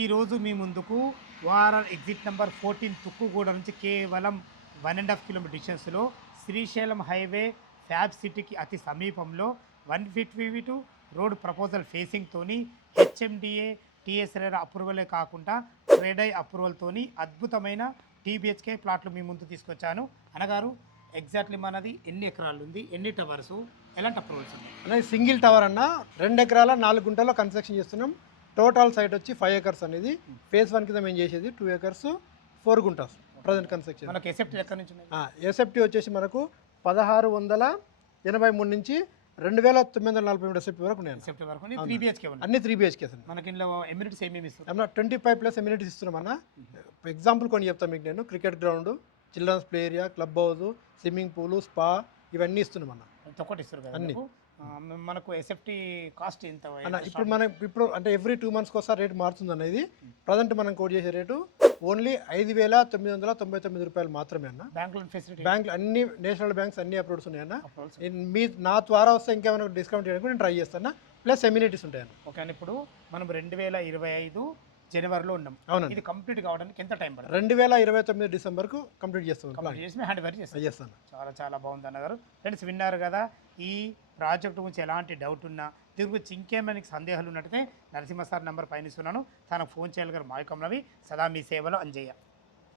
ఈరోజు మీ ముందుకు వారల్ exit number 14 Tukkuguda నుంచి కేవలం 1.5 కిలోమీటర్ డిస్టెన్స్లో శ్రీశైలం హైవే ఫ్యాబ్ సిటీకి అతి సమీపంలో 152 రోడ్ ప్రపోజల్ ఫేసింగ్తోని హెచ్ఎండిఏ టీఎస్ఎల్ఆర్ అప్రూవలే కాకుండా ట్రేడ్ ఐ అప్రూవల్తోని అద్భుతమైన టీబీహెచ్కే ప్లాట్లు మీ ముందు తీసుకొచ్చాను. అనగారు ఎగ్జాక్ట్లీ మనది ఎన్ని ఎకరాలు ఉంది, ఎన్ని టవర్స్, ఎలాంటి అప్రూవల్స్ ఉన్నాయి? అనేది సింగిల్ టవర్ అన్న 2 ఎకరాల 4 గుంటల్లో కన్స్ట్రక్షన్ చేస్తున్నాం. టోటల్ సైట్ వచ్చి 5 ఎకర్స్ అనేది ఫేజ్ 1 కింద మేము చేసేది 2 ఎకర్స్ 4 గుంటాస్ ప్రజెంట్ కన్స్ట్రక్షన్. మనకి ఎసెప్టీ ఎక్కడి నుంచి ఉన్నాయి? ఎస్ఎఫ్టీ వచ్చేసి మనకు 1683 నుంచి 2943 ఎస్ఎఫ్టీ వరకు ఉన్నాయి. ఎసెప్టీ వరకు 3 బిహెచ్కే ఉన్నాయి. అన్ని 3 BHK అండి. మనకి ఇందులో ఎమ్యూనిటీస్ ఏమేమి ఇస్తారు? అన్న 25+ ఎమ్యూనిటీస్ ఇస్తున్నాం అన్న. ఎగ్జాంపుల్ కొన్ని చెప్తాను మీకు. నేను cricket ground, children's play area, club house, swimming pool, spa ఇవన్నీ ఇస్తున్నాం అన్న. ఒక్కటి ఇస్తారు కదా అన్ని. మనకు ఎసెప్టీ కాస్ట్ ఎంత అన్న ఇప్పుడు అంటే ఎవ్రీ 2 months ఒకసారి రేట్ మారుతుంది అనేది. ప్రజెంట్ మనం కోట్ చేసే రేటు ఓన్లీ 5,999 రూపాయలు మాత్రమే అన్న. బ్యాంకులో ఫెసిలిటీ బ్యాంకులు అన్ని నేషనల్ బ్యాంక్స్ అన్ని అప్రూవ్స్ ఉన్నాయన్న. నా ద్వారా వస్తే ఇంకేమైనా డిస్కౌంట్ చేయడానికి నేను ట్రై చేస్తాను. Plus amenities ఉంటాయన్న. ఓకే అండి. ఇప్పుడు మనం 2025 జనవరిలో ఉన్నాం. అవునండి. ఇది కంప్లీట్ కావడానికి ఎంత టైం పడుతుంది? 2029 డిసెంబర్కు కంప్లీట్ చేస్తాం. హ్యాండ్ ఓవర్ చేస్తాను. చాలా బాగుంది అన్నగారు. ఫ్రెండ్స్ విన్నారు కదా, ఈ ప్రాజెక్ట్ గురించి ఎలాంటి డౌట్ ఉన్నా, దీని గురించి ఇంకేమైనా సందేహాలు ఉన్నట్టయితే నరసింహ సార్ నెంబర్ పైన ఇస్తున్నాను, తనకు ఫోన్ చేయాలి గారు. మాయకంలోవి సదా మీ సేవలో అంజయ్య.